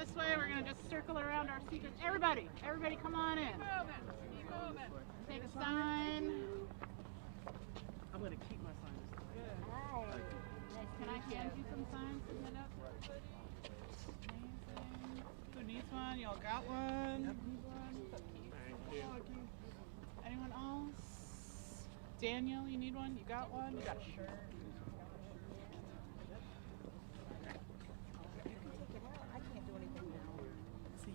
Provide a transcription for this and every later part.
this way. We're going to just circle around our speakers. Everybody come on in. Keep moving. Take a sign. I'm going to keep my sign. Can I hand you some signs to hand out to everybody? Amazing. Who needs one? Y'all got one? Yep. Need one? Anyone else? Daniel, you need one? You got one? You got a shirt?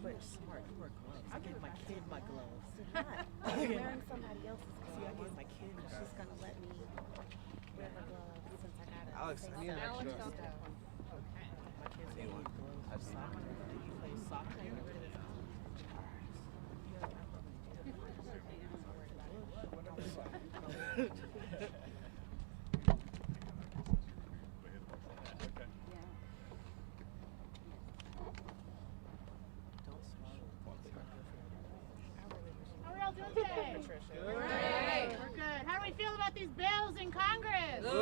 You're smart. You wear gloves. I gave my kid my gloves. I'm wearing somebody else's gloves. See, I gave my kid my She's gonna let me wear her gloves since I got it. Alex, I need an extra. My kids need gloves. I soccer. You play soccer. How are y'all doing today? Great. We're good. How do we feel about these bills in Congress? Ooh.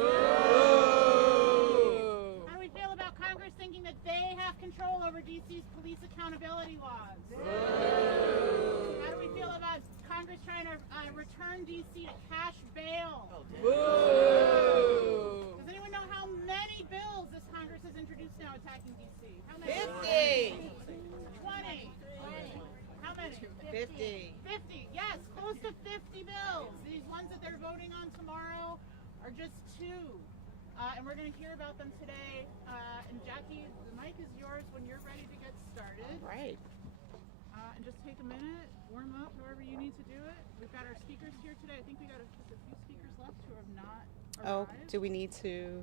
How do we feel about Congress thinking that they have control over DC's police accountability laws? How do we feel about Congress trying to return DC to cash bail? Does anyone know how many bills this Congress has introduced now attacking DC? How many? 20. How many? 50. 50. Yes, close to 50 bills. These ones that they're voting on tomorrow are just two. And we're going to hear about them today. And Jackie, the mic is yours when you're ready to get started. Right. And just take a minute, warm up however you need to do it. We've got our speakers here today. I think we got just a few speakers left who have not arrived. Oh, do we need to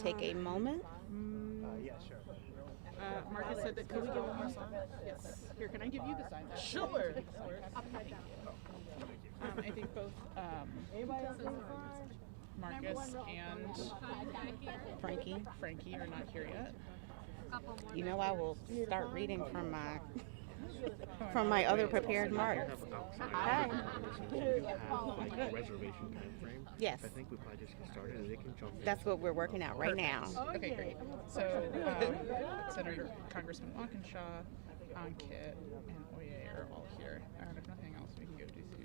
take a moment? Yeah, sure. Marcus said that, could we give one more song? Yes. Here, can I give you the sign? Sure. I think both Marcus and Frankie are not here yet. You know, I will start reading from my other prepared mark. Hi. Reservation time frame. Yes, I think we probably just get started and they can jump in. that's what we're working out right now. Okay, great. So, Senator Congressman Walkinshaw, Ankit, and Oye are all here. If nothing else, we can give DC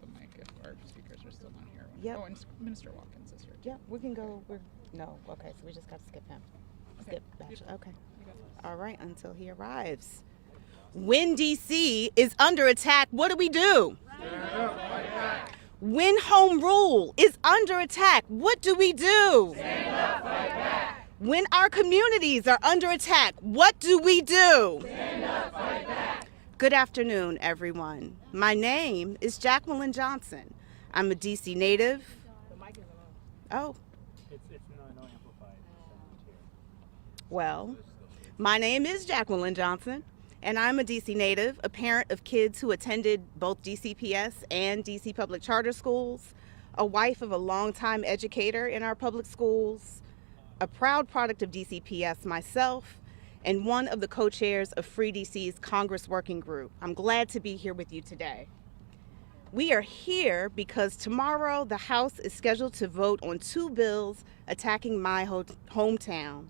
the mic if our speakers are still not here. Yep. Oh, and Minister Watkins is here. Yeah, we can go. Okay, so we just got to skip him. Skip batch. Okay. All right, until he arrives. When DC is under attack, what do? When home rule is under attack, what do? Stand up, fight back. When our communities are under attack, what do? Stand up, fight back. Good afternoon, everyone. My name is Jacqueline Johnson. I'm a DC native. The mic isn't on. Oh, It's no amplified sound here. well, my name is Jacqueline Johnson, and I'm a DC native, a parent of kids who attended both DCPS and DC public charter schools, a wife of a longtime educator in our public schools, a proud product of DCPS myself, and one of the co-chairs of Free DC's Congress Working Group. I'm glad to be here with you today. We are here because tomorrow the House is scheduled to vote on two bills attacking my hometown.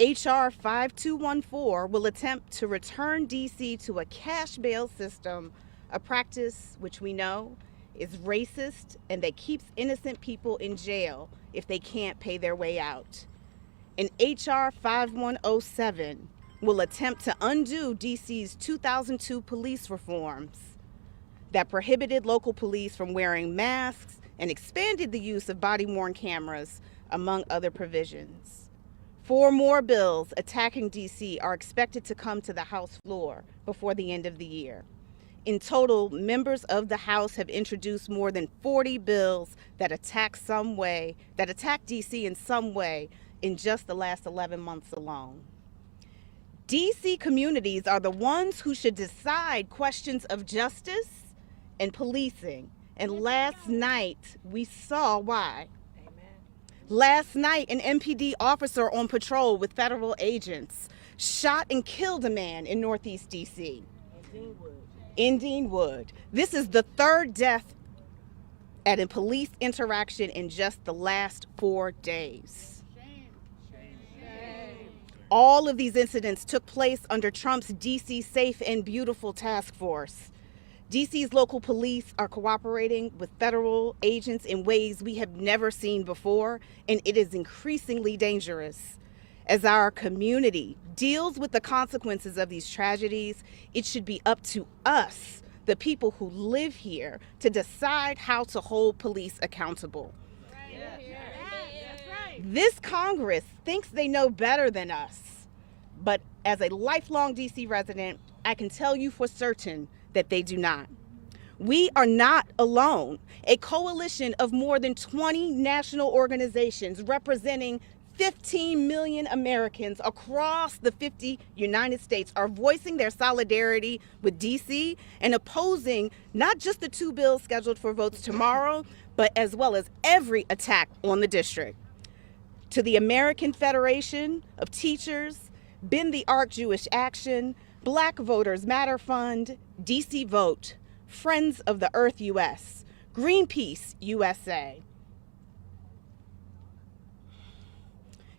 H.R. 5214 will attempt to return D.C. to a cash bail system, a practice which we know is racist and that keeps innocent people in jail if they can't pay their way out. And H.R. 5107 will attempt to undo D.C.'s 2002 police reforms that prohibited local police from wearing masks and expanded the use of body-worn cameras, among other provisions. 4 more bills attacking D.C. are expected to come to the House floor before the end of the year. In total, members of the House have introduced more than 40 bills that attack D.C. in some way in just the last 11 months alone. D.C. communities are the ones who should decide questions of justice and policing. And last night, we saw why. Last night, an MPD officer on patrol with federal agents shot and killed a man in Northeast D.C. in Deanwood. This is the third death at a police interaction in just the last 4 days. All of these incidents took place under Trump's DC Safe and Beautiful Task Force. DC's local police are cooperating with federal agents in ways we have never seen before, and it is increasingly dangerous. As our community deals with the consequences of these tragedies, it should be up to us, the people who live here, to decide how to hold police accountable. This Congress thinks they know better than us, but as a lifelong DC resident, I can tell you for certain that they do not. We are not alone. A coalition of more than 20 national organizations representing 15 million Americans across the 50 United States are voicing their solidarity with DC and opposing not just the 2 bills scheduled for votes tomorrow, but as well as every attack on the district. To the American Federation of Teachers, Bend the Arc Jewish Action, Black Voters Matter Fund, DC Vote, Friends of the Earth US, Greenpeace USA,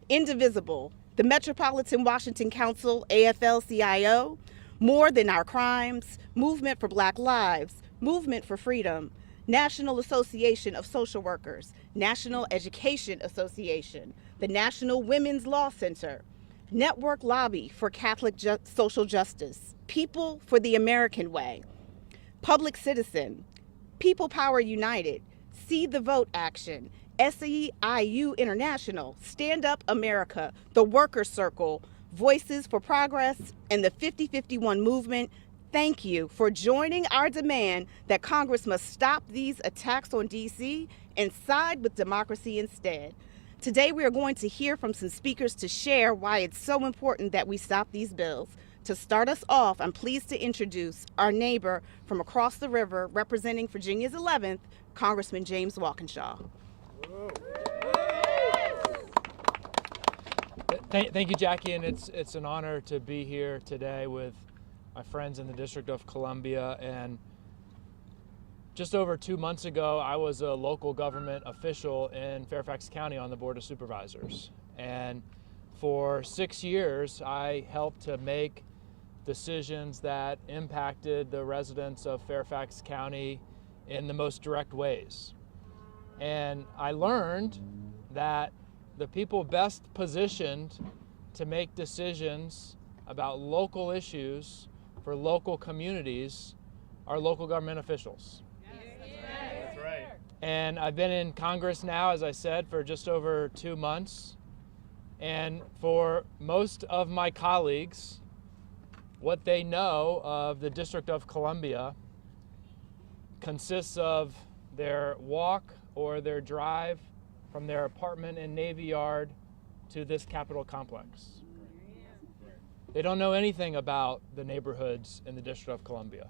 Indivisible, the Metropolitan Washington Council, AFL-CIO, More Than Our Crimes, Movement for Black Lives, Movement for Freedom, National Association of Social Workers, National Education Association, the National Women's Law Center, Network Lobby for Catholic Social Justice, People for the American Way, Public Citizen, People Power United, See the Vote Action, SEIU International, Stand Up America, the Workers' Circle, Voices for Progress, and the 5051 Movement. Thank you for joining our demand that Congress must stop these attacks on DC and side with democracy instead. Today we are going to hear from some speakers to share why it's so important that we stop these bills. To start us off, I'm pleased to introduce our neighbor from across the river representing Virginia's 11th, Congressman James Walkinshaw. Thank you, Jackie, and it's an honor to be here today with my friends in the District of Columbia. And just over 2 months ago, I was a local government official in Fairfax County on the Board of Supervisors. And for 6 years, I helped to make decisions that impacted the residents of Fairfax County in the most direct ways. And I learned that the people best positioned to make decisions about local issues for local communities are local government officials. That's right. And I've been in Congress now, as I said, for just over 2 months. And for most of my colleagues, what they know of the District of Columbia consists of their walk or their drive from their apartment in Navy Yard to this Capitol complex. They don't know anything about the neighborhoods in the District of Columbia.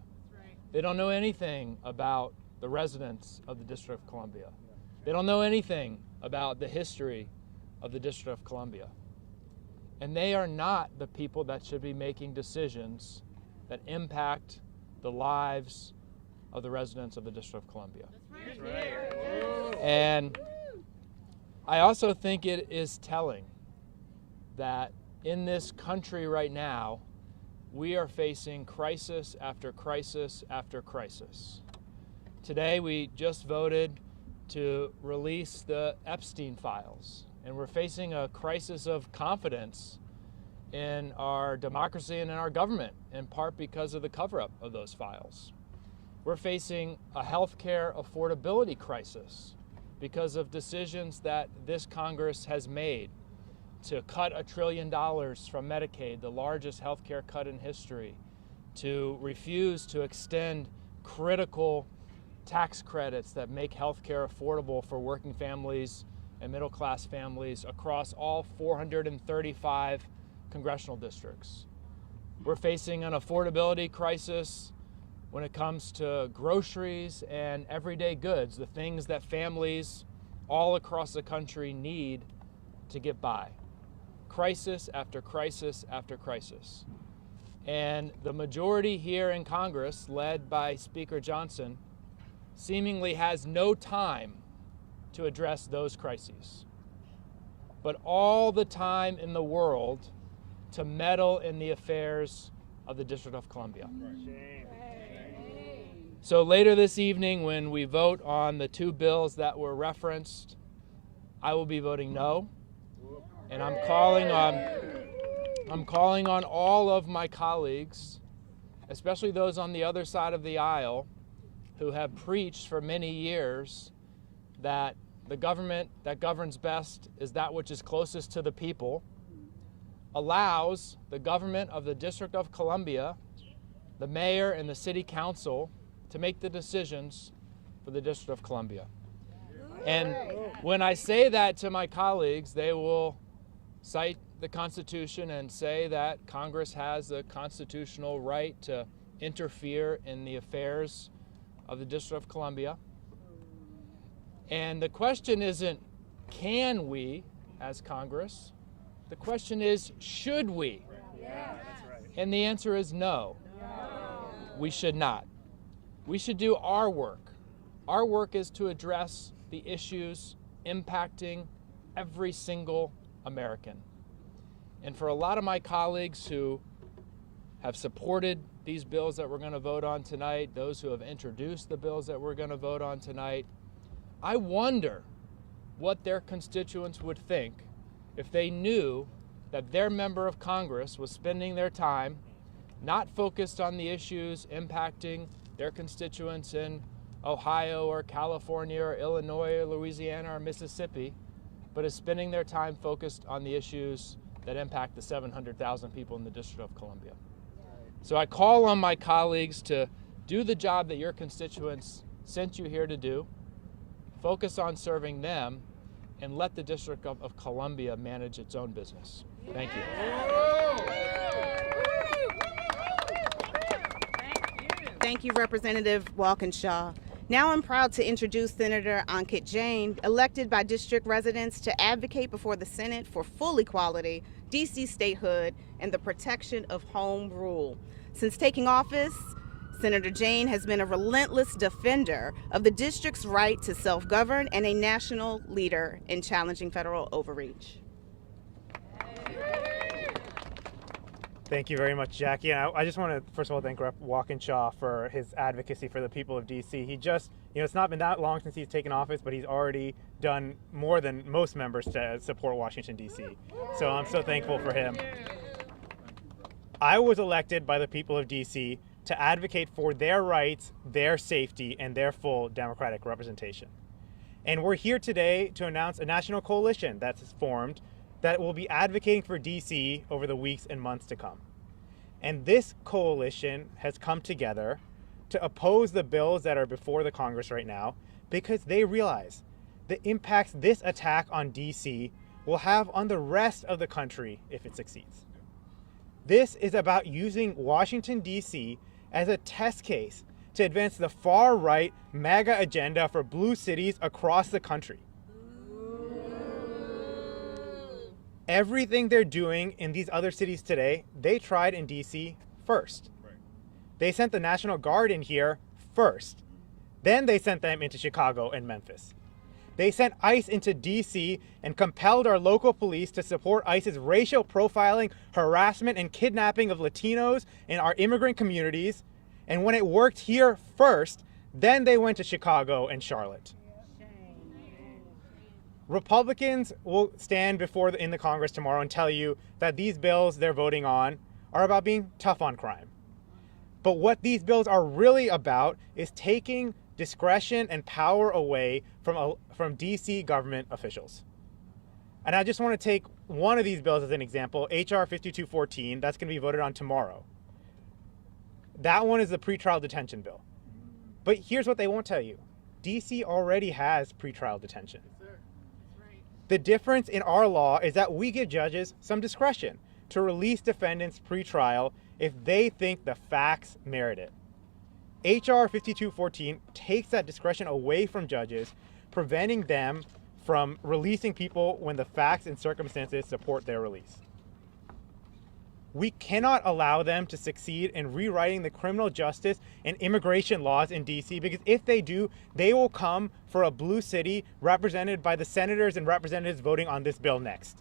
They don't know anything about the residents of the District of Columbia. They don't know anything about the history of the District of Columbia. And they are not the people that should be making decisions that impact the lives of the residents of the District of Columbia. That's right. And I also think it is telling that in this country right now, we are facing crisis after crisis after crisis. Today, we just voted to release the Epstein files, and we're facing a crisis of confidence in our democracy and in our government, in part because of the cover-up of those files. We're facing a healthcare affordability crisis because of decisions that this Congress has made to cut $1 trillion from Medicaid, the largest healthcare cut in history, to refuse to extend critical tax credits that make healthcare affordable for working families and middle-class families across all 435 congressional districts. We're facing an affordability crisis when it comes to groceries and everyday goods, the things that families all across the country need to get by. Crisis after crisis after crisis. And the majority here in Congress, led by Speaker Johnson, seemingly has no time to address those crises. But all the time in the world to meddle in the affairs of the District of Columbia. So later this evening, when we vote on the two bills that were referenced, I will be voting no. And I'm calling on all of my colleagues, especially those on the other side of the aisle, who have preached for many years that the government that governs best is that which is closest to the people, allows the government of the District of Columbia, the mayor and the city council, to make the decisions for the District of Columbia. And when I say that to my colleagues, they will cite the Constitution and say that Congress has the constitutional right to interfere in the affairs of the District of Columbia. And the question isn't, can we as Congress? The question is, should we? And the answer is no. We should not. We should do our work. Our work is to address the issues impacting every single American. And for a lot of my colleagues who have supported these bills that we're going to vote on tonight, those who have introduced the bills that we're going to vote on tonight, I wonder what their constituents would think if they knew that their member of Congress was spending their time not focused on the issues impacting their constituents in Ohio or California or Illinois or Louisiana or Mississippi, but is spending their time focused on the issues that impact the 700,000 people in the District of Columbia. So I call on my colleagues to do the job that your constituents sent you here to do, focus on serving them, and let the District of Columbia manage its own business. Thank you. Thank you, Representative Walkinshaw. Now I'm proud to introduce Senator Ankit Jain, elected by district residents to advocate before the Senate for full equality, DC statehood, and the protection of home rule. Since taking office, Senator Jain has been a relentless defender of the district's right to self-govern and a national leader in challenging federal overreach. Thank you very much, Jackie. And I just want to, first of all, thank Rep. Walkinshaw for his advocacy for the people of D.C. He just, it's not been that long since he's taken office, but he's already done more than most members to support Washington, D.C. So I'm so thankful for him. I was elected by the people of D.C. to advocate for their rights, their safety, and their full democratic representation. And we're here today to announce a national coalition that's formed that will be advocating for DC over the weeks and months to come. And this coalition has come together to oppose the bills that are before the Congress right now because they realize the impacts this attack on DC will have on the rest of the country if it succeeds. This is about using Washington, D.C. as a test case to advance the far-right MAGA agenda for blue cities across the country. Everything they're doing in these other cities today, they tried in DC first. They sent the National Guard in here first. Then they sent them into Chicago and Memphis. They sent ICE into DC and compelled our local police to support ICE's racial profiling, harassment, and kidnapping of Latinos in our immigrant communities. And when it worked here first, then they went to Chicago and Charlotte. Republicans will stand in the Congress tomorrow and tell you that these bills they're voting on are about being tough on crime. But what these bills are really about is taking discretion and power away from DC government officials. And I just want to take one of these bills as an example, HR 5214, that's going to be voted on tomorrow. That one is the pretrial detention bill. But here's what they won't tell you. DC already has pretrial detention. The difference in our law is that we give judges some discretion to release defendants pre-trial if they think the facts merit it. HR 5214 takes that discretion away from judges, preventing them from releasing people when the facts and circumstances support their release. We cannot allow them to succeed in rewriting the criminal justice and immigration laws in DC, because if they do, they will come for a blue city represented by the senators and representatives voting on this bill next.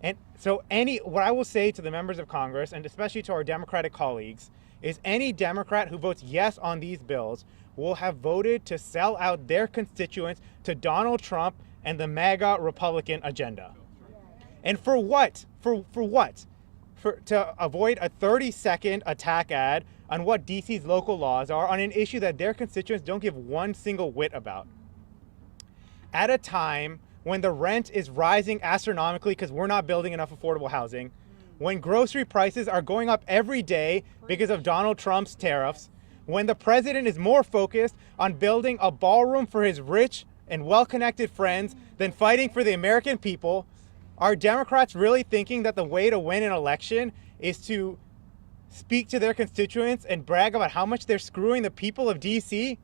And So what I will say to the members of Congress, and especially to our Democratic colleagues, is any Democrat who votes yes on these bills will have voted to sell out their constituents to Donald Trump and the MAGA Republican agenda. And for what? For what? To avoid a 30-second attack ad on what DC's local laws are on an issue that their constituents don't give one single whit about. At a time when the rent is rising astronomically because we're not building enough affordable housing, when grocery prices are going up every day because of Donald Trump's tariffs, when the president is more focused on building a ballroom for his rich and well-connected friends than fighting for the American people, are Democrats really thinking that the way to win an election is to speak to their constituents and brag about how much they're screwing the people of DC?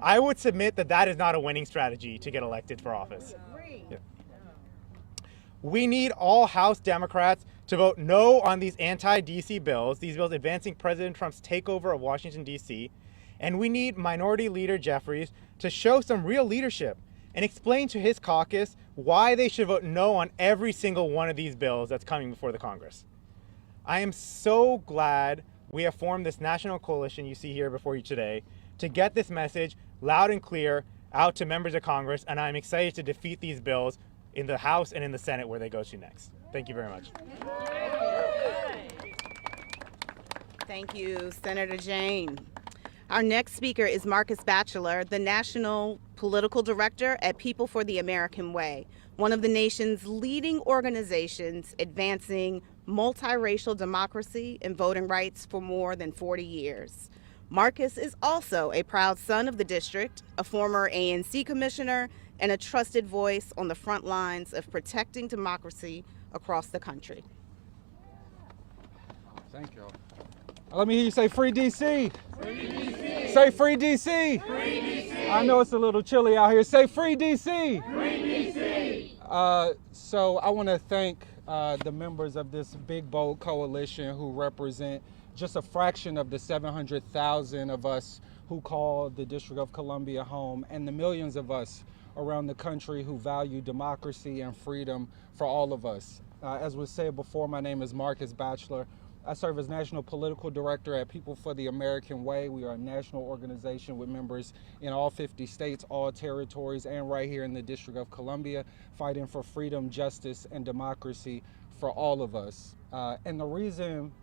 I would submit that that is not a winning strategy to get elected for office. Yeah. We need all House Democrats to vote no on these anti-DC bills, these bills advancing President Trump's takeover of Washington, D.C., and we need Minority Leader Jeffries to show some real leadership and explain to his caucus why they should vote no on every single one of these bills that's coming before the Congress. I am so glad we have formed this national coalition you see here before you today to get this message loud and clear out to members of Congress, and I'm excited to defeat these bills in the House and in the Senate where they go to next. Thank you very much. Thank you, Senator Jane. Our next speaker is Marcus Batchelor, the National Political Director at People for the American Way, one of the nation's leading organizations advancing multiracial democracy and voting rights for more than 40 years. Marcus is also a proud son of the district, a former ANC commissioner, and a trusted voice on the front lines of protecting democracy across the country. Thank you. Let me hear you say free DC. Free DC. Say free DC. Free DC. I know it's a little chilly out here. Say free DC. Free DC. So I want to thank the members of this big, bold coalition who represent just a fraction of the 700,000 of us who call the District of Columbia home, and the millions of us around the country who value democracy and freedom for all of us. As was said before, my name is Marcus Batchelor. I serve as National Political Director at People for the American Way. We are a national organization with members in all 50 states, all territories, and right here in the District of Columbia, fighting for freedom, justice, and democracy for all of us. And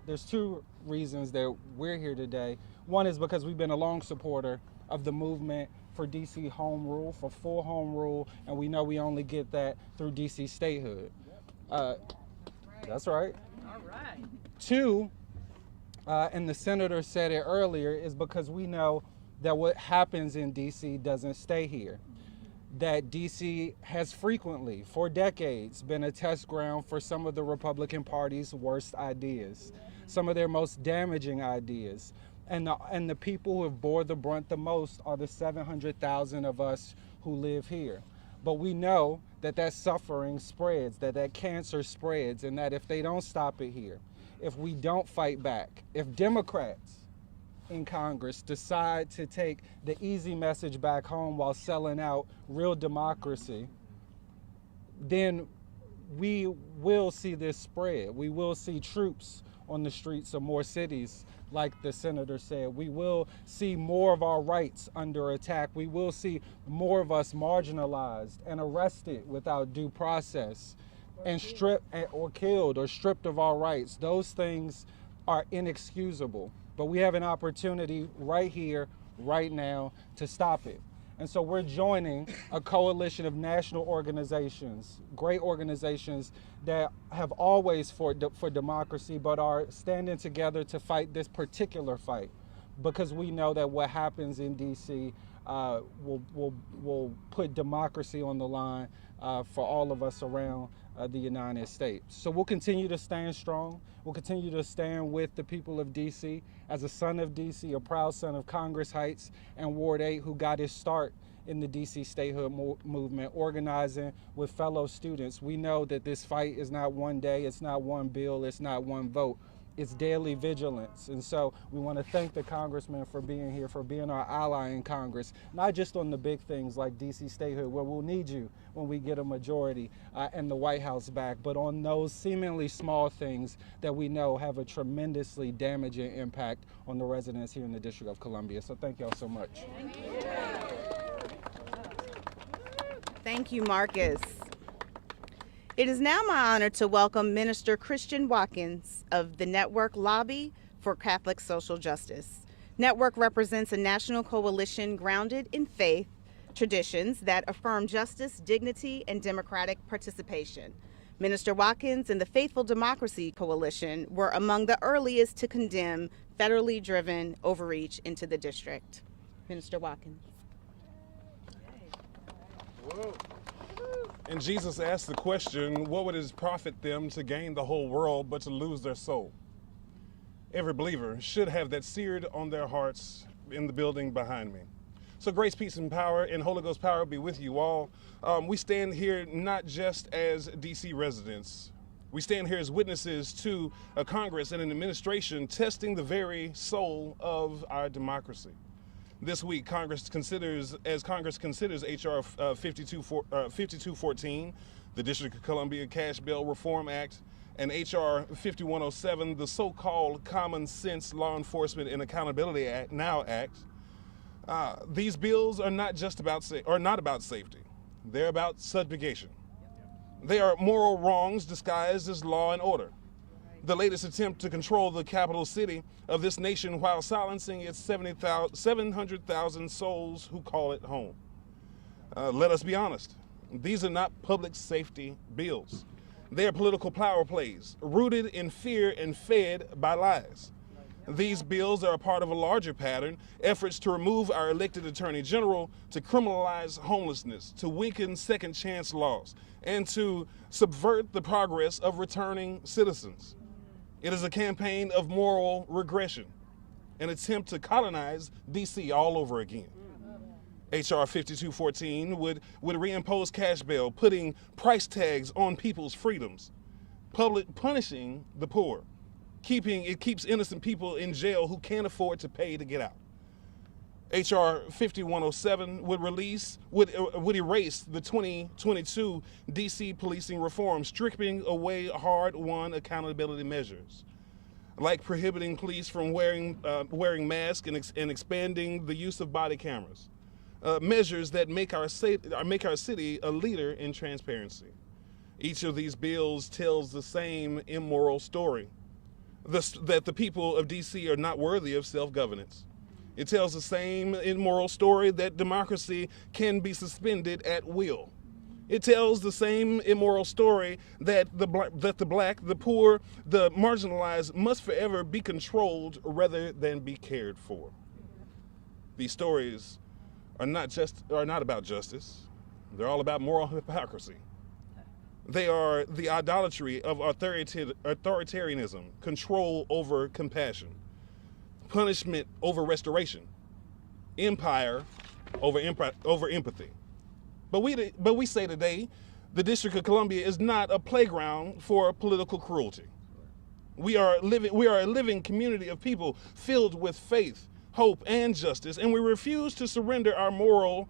there's two reasons that we're here today. One is because we've been a long supporter of the movement for DC home rule, for full home rule, and we know we only get that through DC statehood. That's right. All right. Two, and the senator said it earlier, is because we know that what happens in DC doesn't stay here. That DC has frequently, for decades, been a test ground for some of the Republican Party's worst ideas, some of their most damaging ideas. And the people who have bore the brunt the most are the 700,000 of us who live here. But we know that that suffering spreads, that cancer spreads, and that if they don't stop it here, if we don't fight back, if Democrats in Congress decide to take the easy message back home while selling out real democracy, then we will see this spread. We will see troops on the streets of more cities, like the senator said. We will see more of our rights under attack. We will see more of us marginalized and arrested without due process, and stripped or killed or stripped of our rights. Those things are inexcusable. But we have an opportunity right here, right now, to stop it. And so we're joining a coalition of national organizations, great organizations that have always fought for democracy, but are standing together to fight this particular fight, because we know that what happens in DC will put democracy on the line for all of us around the United States. So we'll continue to stand strong. We'll continue to stand with the people of DC. As a son of DC, a proud son of Congress Heights and Ward 8, who got his start in the DC statehood movement, organizing with fellow students, we know that this fight is not one day, it's not one bill, it's not one vote. it's daily vigilance. And so we want to thank the congressman for being here, for being our ally in Congress, not just on the big things like DC statehood, where we'll need you when we get a majority and the White House back, but on those seemingly small things that we know have a tremendously damaging impact on the residents here in the District of Columbia. So thank y'all so much. Thank you, Marcus. It is now my honor to welcome Minister Christian Watkins of the Network Lobby for Catholic Social Justice. Network represents a national coalition grounded in faith traditions that affirm justice, dignity, and democratic participation. Minister Watkins and the Faithful Democracy Coalition were among the earliest to condemn federally driven overreach into the district. Minister Watkins. Whoa. And Jesus asked the question, what would it profit them to gain the whole world but to lose their soul? Every believer should have that seared on their hearts in the building behind me. So grace, peace, and power and Holy Ghost power be with you all. We stand here not just as DC residents. We stand here as witnesses to a Congress and an administration testing the very soul of our democracy. This week, Congress considers H.R. 5214, the District of Columbia Cash Bail Reform Act, and H.R. 5107, the so-called Common Sense Law Enforcement and Accountability Act, Act. These bills are not about safety. They're about subjugation. They are moral wrongs disguised as law and order. The latest attempt to control the capital city of this nation while silencing its 700,000 souls who call it home. Let us be honest. These are not public safety bills. They are political power plays, rooted in fear and fed by lies. These bills are a part of a larger pattern, efforts to remove our elected attorney general, to criminalize homelessness, to weaken second chance laws, and to subvert the progress of returning citizens. It is a campaign of moral regression, an attempt to colonize DC all over again. H.R. 5214 would reimpose cash bail, putting price tags on people's freedoms, punishing the poor. It keeps innocent people in jail who can't afford to pay to get out. H.R. 5107 would erase the 2022 DC policing reform, stripping away hard-won accountability measures, like prohibiting police from wearing masks and expanding the use of body cameras, measures that make our city a leader in transparency. Each of these bills tells the same immoral story, that the people of DC are not worthy of self-governance. It tells the same immoral story that democracy can be suspended at will. It tells the same immoral story that the black, the poor, the marginalized must forever be controlled rather than be cared for. These stories are not about justice. They're all about moral hypocrisy. They are the idolatry of authoritarianism, control over compassion, punishment over restoration, empire over empathy. But we say today, the District of Columbia is not a playground for political cruelty. We are a living community of people filled with faith, hope, and justice, and we refuse to surrender our moral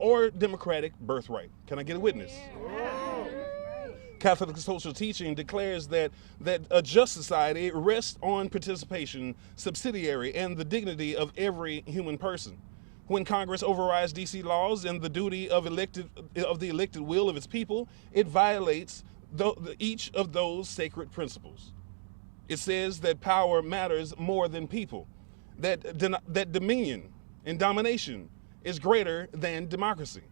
or democratic birthright. Can I get a witness? Yeah. Catholic social teaching declares that a just society rests on participation, subsidiary, and the dignity of every human person. When Congress overrides DC laws and the duty of the elected will of its people, it violates each of those sacred principles. It says that power matters more than people, that dominion and domination is greater than democracy.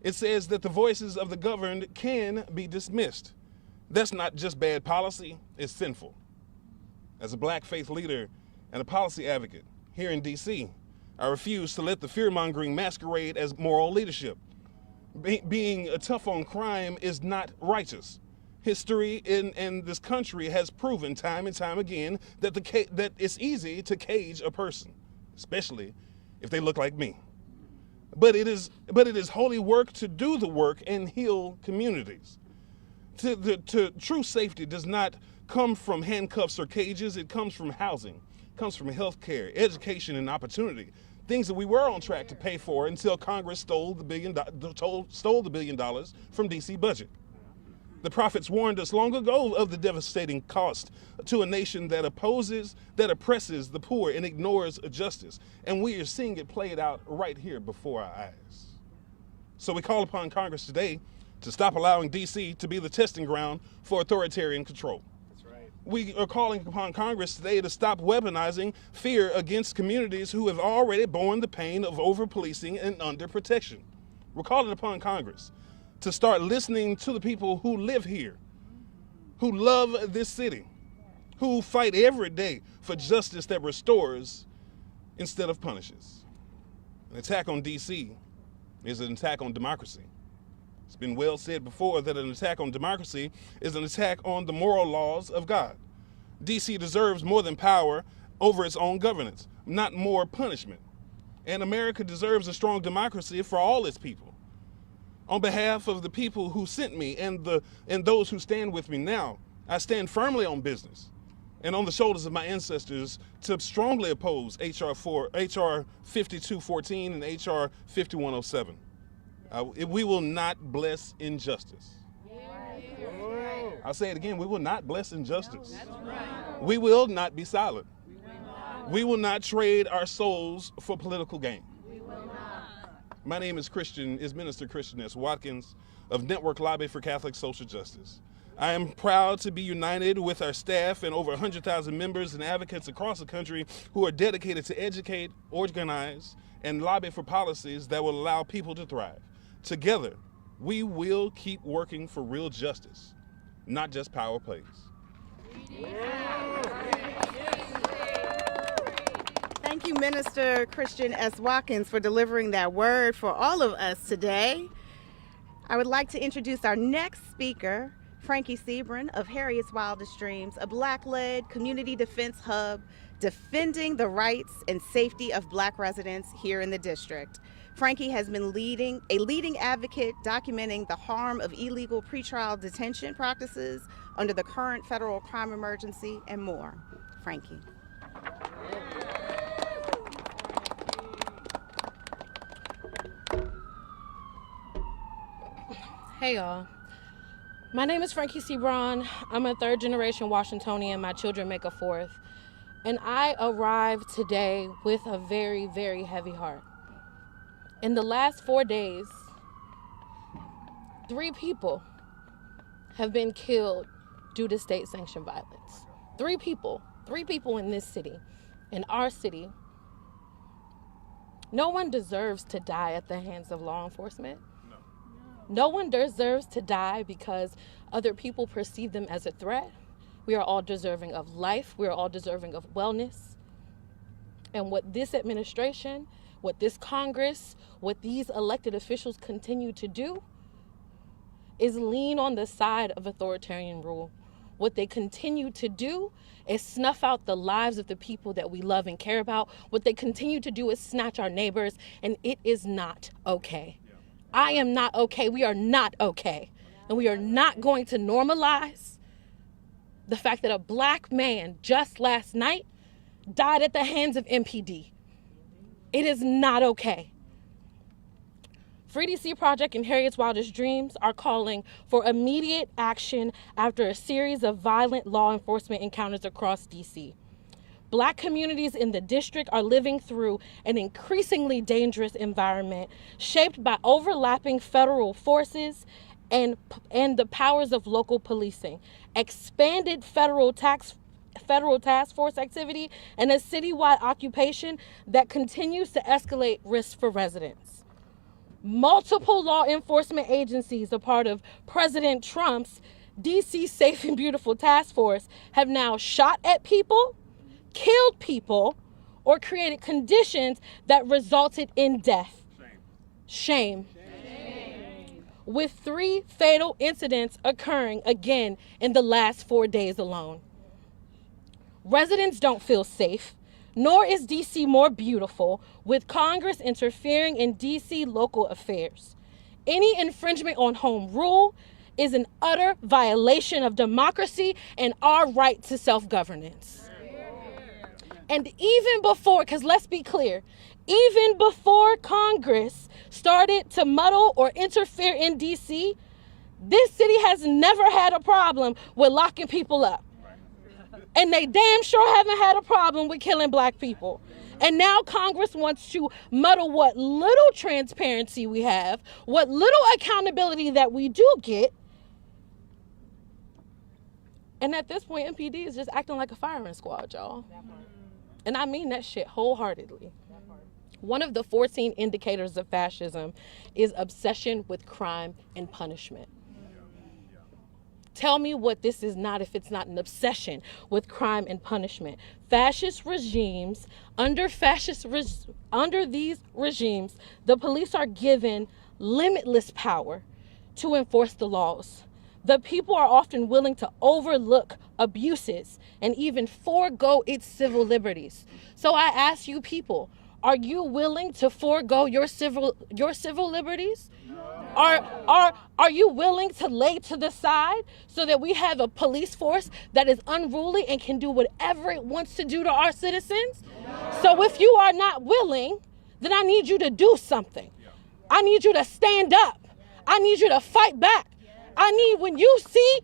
It says that the voices of the governed can be dismissed. That's not just bad policy, it's sinful. As a black faith leader and a policy advocate here in DC, I refuse to let the fear-mongering masquerade as moral leadership. Being tough on crime is not righteous. History in this country has proven time and time again that it's easy to cage a person, especially if they look like me. But it is holy work to do the work and heal communities. True safety does not come from handcuffs or cages. It comes from housing, it comes from health care, education, and opportunity. Things that we were on track to pay for until Congress stole the $1 billion from DC budget. The prophets warned us long ago of the devastating cost to a nation that opposes, that oppresses the poor and ignores justice. And we are seeing it played out right here before our eyes. So we call upon Congress today to stop allowing DC to be the testing ground for authoritarian control. That's right. We are calling upon Congress today to stop weaponizing fear against communities who have already borne the pain of over-policing and under-protection. We're calling upon Congress to start listening to the people who live here, who love this city, who fight every day for justice that restores instead of punishes. An attack on DC is an attack on democracy. It's been well said before that an attack on democracy is an attack on the moral laws of God. DC deserves more than power over its own governance, not more punishment. And America deserves a strong democracy for all its people. On behalf of the people who sent me and those who stand with me now, I stand firmly on business and on the shoulders of my ancestors to strongly oppose HR 5214 and HR 5107. We will not bless injustice. I'll say it again, we will not bless injustice. We will not be silent. We will not trade our souls for political gain. My name is Minister Christian S. Watkins of Network Lobby for Catholic Social Justice. I am proud to be united with our staff and over 100,000 members and advocates across the country who are dedicated to educate, organize, and lobby for policies that will allow people to thrive. Together, we will keep working for real justice, not just power plays. Thank you, Minister Christian S. Watkins, for delivering that word for all of us today. I would like to introduce our next speaker, Frankie Sebrin of Harriet's Wildest Dreams, a Black-led community defense hub defending the rights and safety of Black residents here in the district. Frankie has been a leading advocate documenting the harm of illegal pretrial detention practices under the current federal crime emergency and more. Frankie. Hey y'all, my name is Frankie Sebron. I'm a third generation Washingtonian. My children make a fourth. And I arrived today with a very, very heavy heart. In the last 4 days, 3 people have been killed due to state-sanctioned violence. 3 people in this city, in our city. No one deserves to die at the hands of law enforcement. No one deserves to die because other people perceive them as a threat. We are all deserving of life. We are all deserving of wellness. And what this administration, what this Congress, what these elected officials continue to do is lean on the side of authoritarian rule. What they continue to do is snuff out the lives of the people that we love and care about. What they continue to do is snatch our neighbors, and it is not okay. I am not okay. We are not okay. And we are not going to normalize the fact that a Black man just last night died at the hands of MPD. It is not okay. Free DC Project and Harriet's Wildest Dreams are calling for immediate action after a series of violent law enforcement encounters across DC. Black communities in the district are living through an increasingly dangerous environment shaped by overlapping federal forces and the powers of local policing, expanded federal task force activity, and a citywide occupation that continues to escalate risks for residents. Multiple law enforcement agencies, a part of President Trump's DC Safe and Beautiful Task Force, have now shot at people, killed people, or created conditions that resulted in death. Shame. With 3 fatal incidents occurring again in the last 4 days alone. Residents don't feel safe, nor is DC more beautiful with Congress interfering in DC local affairs. Any infringement on home rule, is an utter violation of democracy and our right to self-governance. And even before, because let's be clear, even before Congress started to muddle or interfere in DC, this city has never had a problem with locking people up. And they damn sure haven't had a problem with killing black people. And now Congress wants to muddle what little transparency we have, what little accountability that we do get. And at this point, MPD is just acting like a firing squad, y'all. And I mean that shit wholeheartedly. One of the 14 indicators of fascism is obsession with crime and punishment. Tell me what this is not if it's not an obsession with crime and punishment. Fascist regimes, under these regimes, the police are given limitless power to enforce the laws. The people are often willing to overlook abuses and even forego its civil liberties. So I ask you people, are you willing to forego your civil liberties? Are you willing to lay to the side so that we have a police force that is unruly and can do whatever it wants to do to our citizens? So if you are not willing, then I need you to do something. I need you to stand up. I need you to fight back. I need, when you see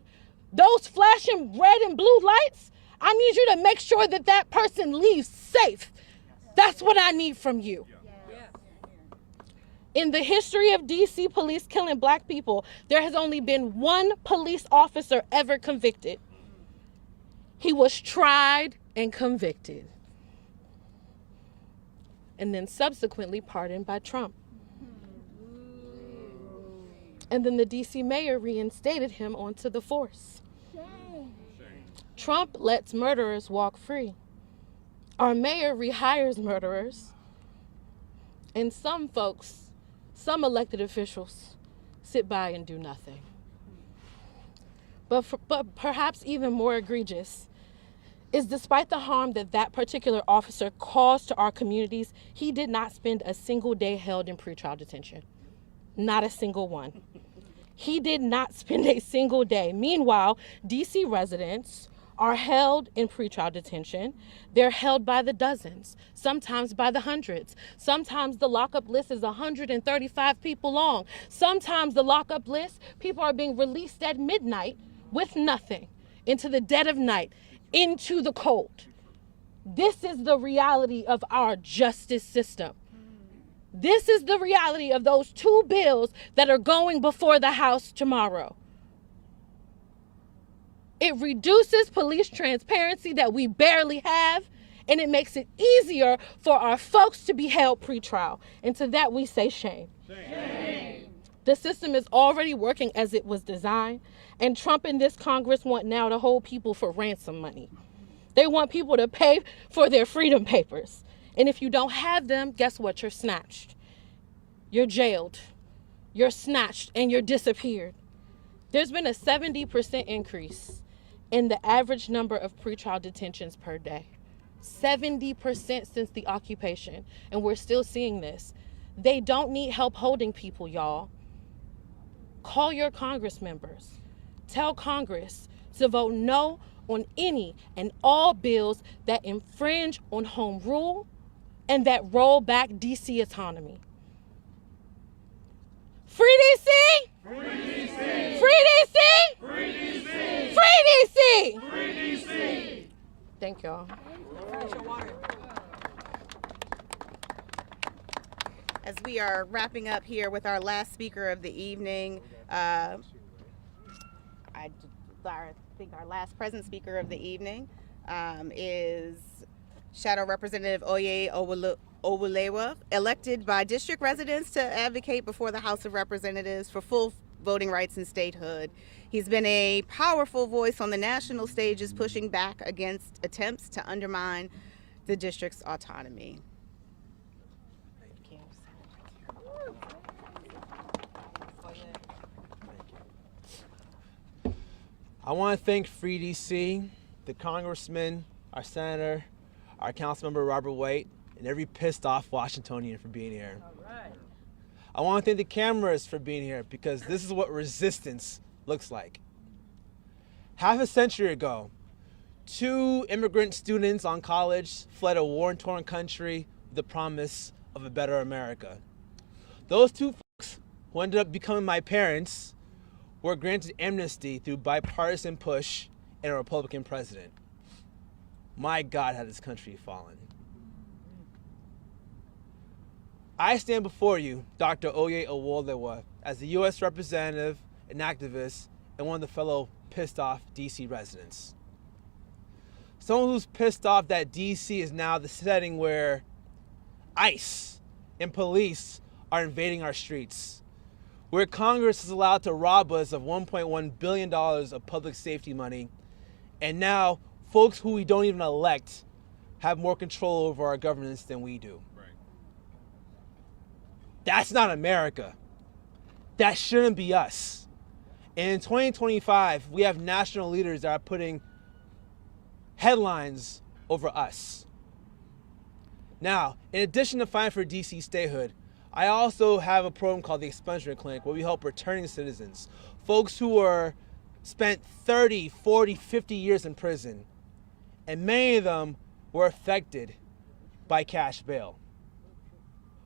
those flashing red and blue lights, I need you to make sure that that person leaves safe. That's what I need from you. In the history of DC police killing black people, there has only been one police officer ever convicted. He was tried and convicted, and then subsequently pardoned by Trump. And then the DC mayor reinstated him onto the force. Trump lets murderers walk free. Our mayor rehires murderers. And some folks, some elected officials, sit by and do nothing. But perhaps even more egregious is, despite the harm that that particular officer caused to our communities, he did not spend a single day held in pretrial detention. Not a single one. He did not spend a single day. Meanwhile, DC residents are held in pretrial detention. They're held by the dozens, sometimes by the hundreds. Sometimes the lockup list is 135 people long. Sometimes the lockup list, people are being released at midnight with nothing, into the dead of night, into the cold. This is the reality of our justice system. This is the reality of those two bills that are going before the House tomorrow. It reduces police transparency that we barely have, and it makes it easier for our folks to be held pretrial. And to that we say shame. Shame. The system is already working as it was designed, and Trump and this Congress want now to hold people for ransom money. They want people to pay for their freedom papers. And if you don't have them, guess what? You're snatched. You're jailed. You're snatched, and you're disappeared. There's been a 70% increase in the average number of pretrial detentions per day. 70% since the occupation, and we're still seeing this. They don't need help holding people, y'all. Call your Congress members. Tell Congress to vote no on any and all bills that infringe on home rule and that roll back DC autonomy. Free DC! Free DC! Free DC! Free DC! Free DC! Free DC! Thank y'all. As we are wrapping up here with our last speaker of the evening, I think our last present speaker of the evening is Shadow Representative Oye Owulewa, elected by district residents to advocate before the House of Representatives for full voting rights and statehood. He's been a powerful voice on the national stages, pushing back against attempts to undermine the district's autonomy. I want to thank Free DC, the congressman, our senator, our councilmember Robert White, and every pissed off Washingtonian for being here. I want to thank the cameras for being here, because this is what resistance looks like. Half a century ago, 2 immigrant students on college fled a war-torn country with the promise of a better America. Those 2 folks, who ended up becoming my parents, were granted amnesty through bipartisan push and a Republican president. My God, had this country fallen. I stand before you, Dr. Oye Owolewa, as a U.S. representative, an activist, and one of the fellow pissed off DC residents. Someone who's pissed off that DC is now the setting where ICE and police are invading our streets, where Congress is allowed to rob us of $1.1 billion of public safety money, and now folks who we don't even elect have more control over our governance than we do. Right. That's not America. That shouldn't be us. And in 2025, we have national leaders that are putting headlines over us. Now, in addition to fighting for DC statehood, I also have a program called the Expungement Clinic where we help returning citizens, folks who are spent 30, 40, 50 years in prison, and many of them were affected by cash bail,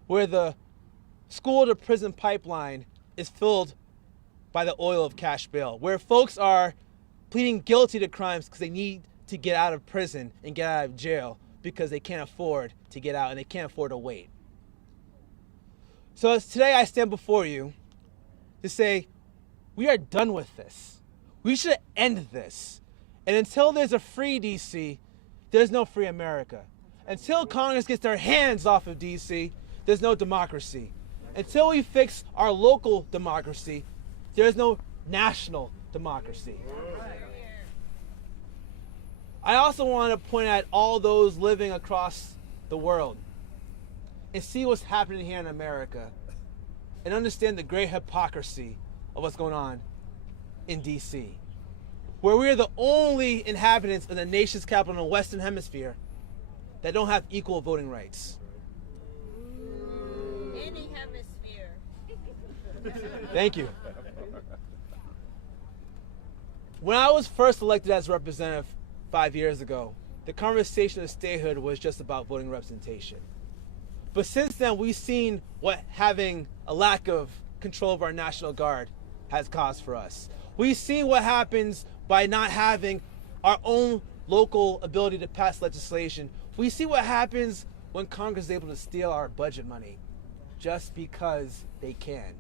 where the school to prison pipeline is filled by the oil of cash bail, where folks are pleading guilty to crimes because they need to get out of prison and get out of jail because they can't afford to get out and they can't afford to wait. So today I stand before you to say, we are done with this. We should end this. And until there's a free DC, there's no free America. Until Congress gets their hands off of DC, there's no democracy. Until we fix our local democracy, there's no national democracy. I also want to point at all those living across the world and see what's happening here in America and understand the great hypocrisy of what's going on in DC, where we're the only inhabitants of the nation's capital in the Western Hemisphere that don't have equal voting rights. Any hemisphere. Thank you. When I was first elected as a representative 5 years ago, the conversation of statehood was just about voting representation. But since then, we've seen what having a lack of control of our National Guard has caused for us. We've seen what happens by not having our own local ability to pass legislation. We see what happens when Congress is able to steal our budget money just because they can.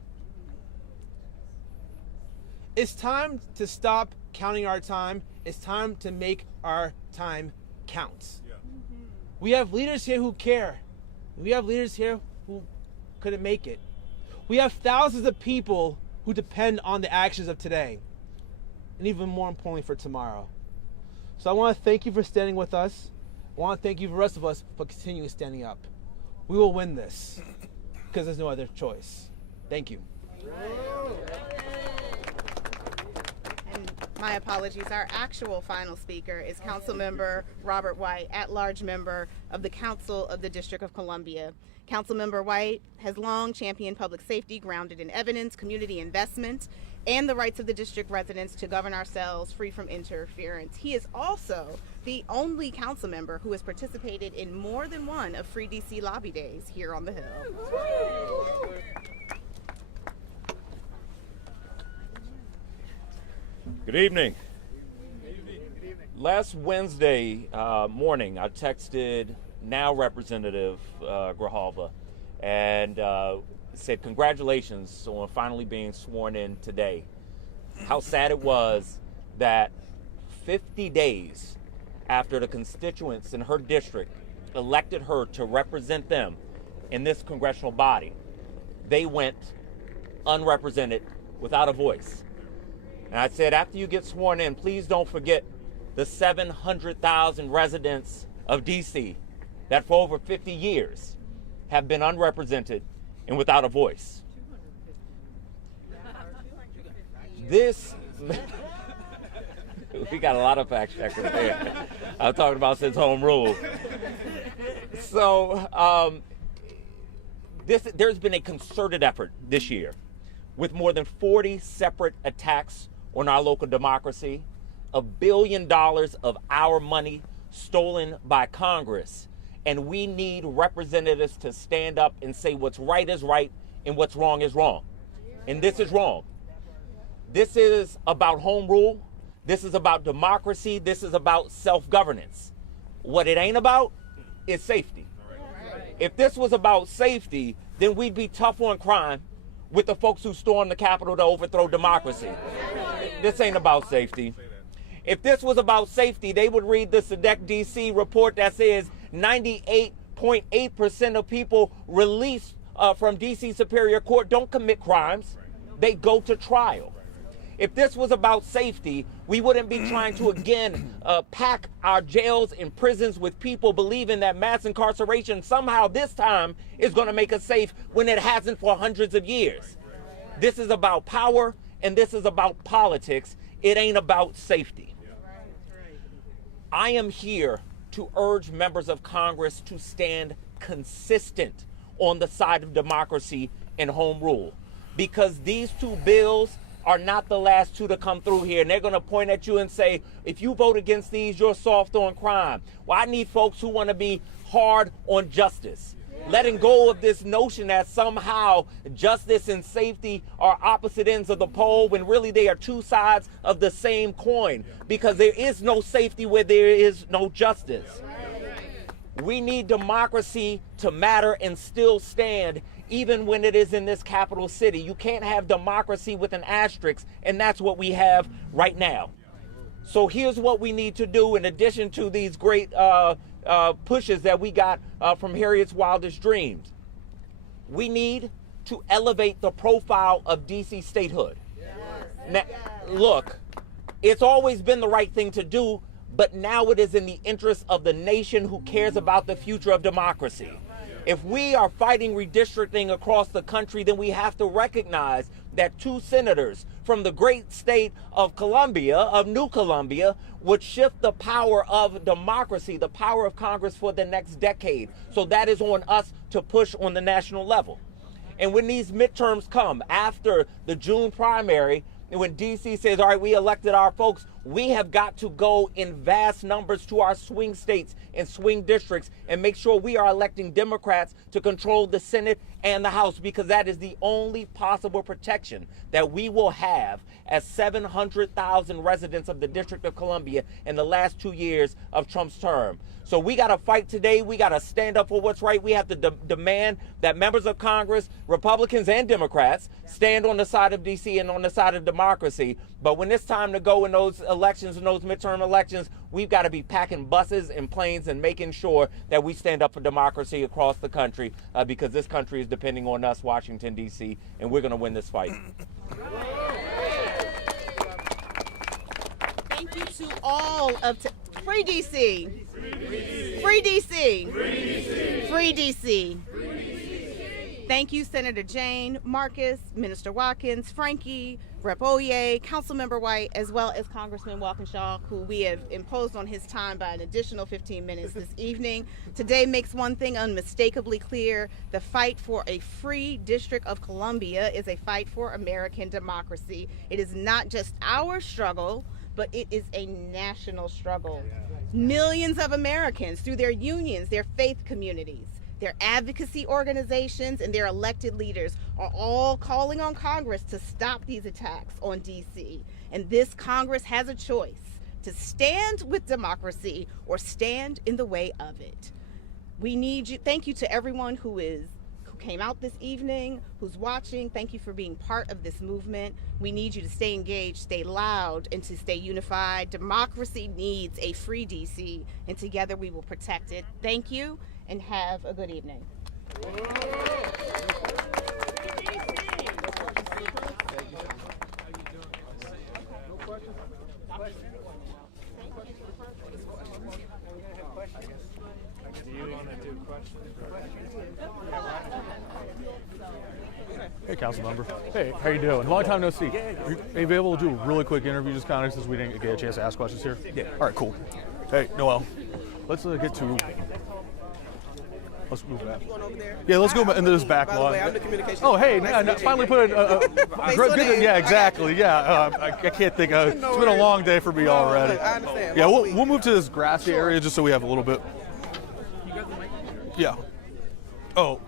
It's time to stop counting our time. It's time to make our time count. Yeah. We have leaders here who care. We have leaders here who couldn't make it. We have thousands of people who depend on the actions of today, and even more importantly for tomorrow. So I want to thank you for standing with us. I want to thank you for the rest of us for continuing standing up. We will win this because there's no other choice. Thank you. And my apologies. Our actual final speaker is Councilmember Robert White, at-large member of the Council of the District of Columbia. Councilmember White has long championed public safety grounded in evidence, community investment, and the rights of the district residents to govern ourselves free from interference. He is also the only council member who has participated in more than one of Free DC Lobby Days here on the Hill. Good evening. Last Wednesday morning, I texted now Representative Grijalva and said congratulations on finally being sworn in today. How sad it was that 50 days after the constituents in her district elected her to represent them in this congressional body, they went unrepresented without a voice. And I said, after you get sworn in, please don't forget the 700,000 residents of DC that for over 50 years have been unrepresented and without a voice. This, we got a lot of fact checkers there. I'm talking about since home rule. So there's been a concerted effort this year with more than 40 separate attacks on our local democracy, $1 billion of our money stolen by Congress. And we need representatives to stand up and say what's right is right and what's wrong is wrong. And this is wrong. This is about home rule. This is about democracy. This is about self-governance. What it ain't about is safety. If this was about safety, then we'd be tough on crime with the folks who stormed the Capitol to overthrow democracy. This ain't about safety. If this was about safety, they would read the SEDEC DC report that says 98.8% of people released from DC Superior Court don't commit crimes. They go to trial. If this was about safety, we wouldn't be trying to, again, pack our jails and prisons with people believing that mass incarceration somehow this time is going to make us safe when it hasn't for hundreds of years. This is about power, and this is about politics. It ain't about safety. I am here to urge members of Congress to stand consistent on the side of democracy and home rule, because these two bills are not the last two to come through here. And they're going to point at you and say, if you vote against these, you're soft on crime. Well, I need folks who want to be hard on justice. Letting go of this notion that somehow justice and safety are opposite ends of the pole, when really they are two sides of the same coin, because there is no safety where there is no justice. We need democracy to matter and still stand, even when it is in this capital city. You can't have democracy with an asterisk, and that's what we have right now. So here's what we need to do, in addition to these great pushes that we got from Harriet's wildest dreams. We need to elevate the profile of DC statehood. Now, look, it's always been the right thing to do, but now it is in the interest of the nation who cares about the future of democracy. If we are fighting redistricting across the country, then we have to recognize that two senators from the great state of Columbia, of New Columbia, would shift the power of democracy, the power of Congress for the next decade. So that is on us to push on the national level. And when these midterms come after the June primary, and when DC says, all right, we elected our folks, we have got to go in vast numbers to our swing states and swing districts and make sure we are electing Democrats to control the Senate and the House, because that is the only possible protection that we will have as 700,000 residents of the District of Columbia in the last 2 years of Trump's term. So we got to fight today. We got to stand up for what's right. We have to demand that members of Congress, Republicans and Democrats, stand on the side of DC and on the side of democracy. But when it's time to go in those elections and those midterm elections, we've got to be packing buses and planes and making sure that we stand up for democracy across the country, because this country is depending on us, Washington, D.C., and we're going to win this fight. Thank you to all of Free DC. Free DC. Free DC. Thank you, Senator Jane, Marcus, Minister Watkins, Frankie, Rep. Oye, Councilmember White, as well as Congressman Walkinshaw, who we have imposed on his time by an additional 15 minutes this evening. Today makes one thing unmistakably clear: the fight for a free District of Columbia is a fight for American democracy. It is not just our struggle, but it is a national struggle. Millions of Americans, through their unions, their faith communities, their advocacy organizations, and their elected leaders, are all calling on Congress to stop these attacks on DC. And this Congress has a choice: to stand with democracy or stand in the way of it. We need you. Thank you to everyone who came out this evening, who's watching. Thank you for being part of this movement. We need you to stay engaged, stay loud, and to stay unified. Democracy needs a free DC, and together we will protect it. Thank you, and have a good evening. Do you want to do questions? Hey, council member. Hey, how you doing? Long time no see. Are you able to do a really quick interview, just kind of since we didn't get a chance to ask questions here? Yeah. All right, cool. Hey, Noel. Let's get to Let's move back. You going over there? Yeah, let's go into this back By the lot. way, I'm the communications. Oh, hey, Nice yeah, to meet you. finally put a Good name. yeah, exactly. Yeah, I can't think of. It's been a long day for me already. I understand. Yeah, we'll move to this grassy area just so we have a little bit. You got the mic? Yeah. Oh.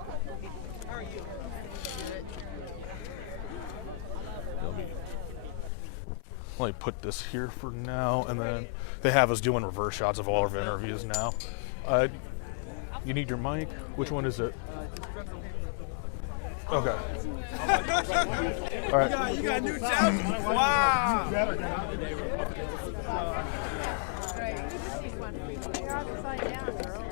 Let me put this here for now, and then they have us doing reverse shots of all of our interviews now. You need your mic? Which one is it? Okay. All right. You got a new job? Wow. You're upside down, girl.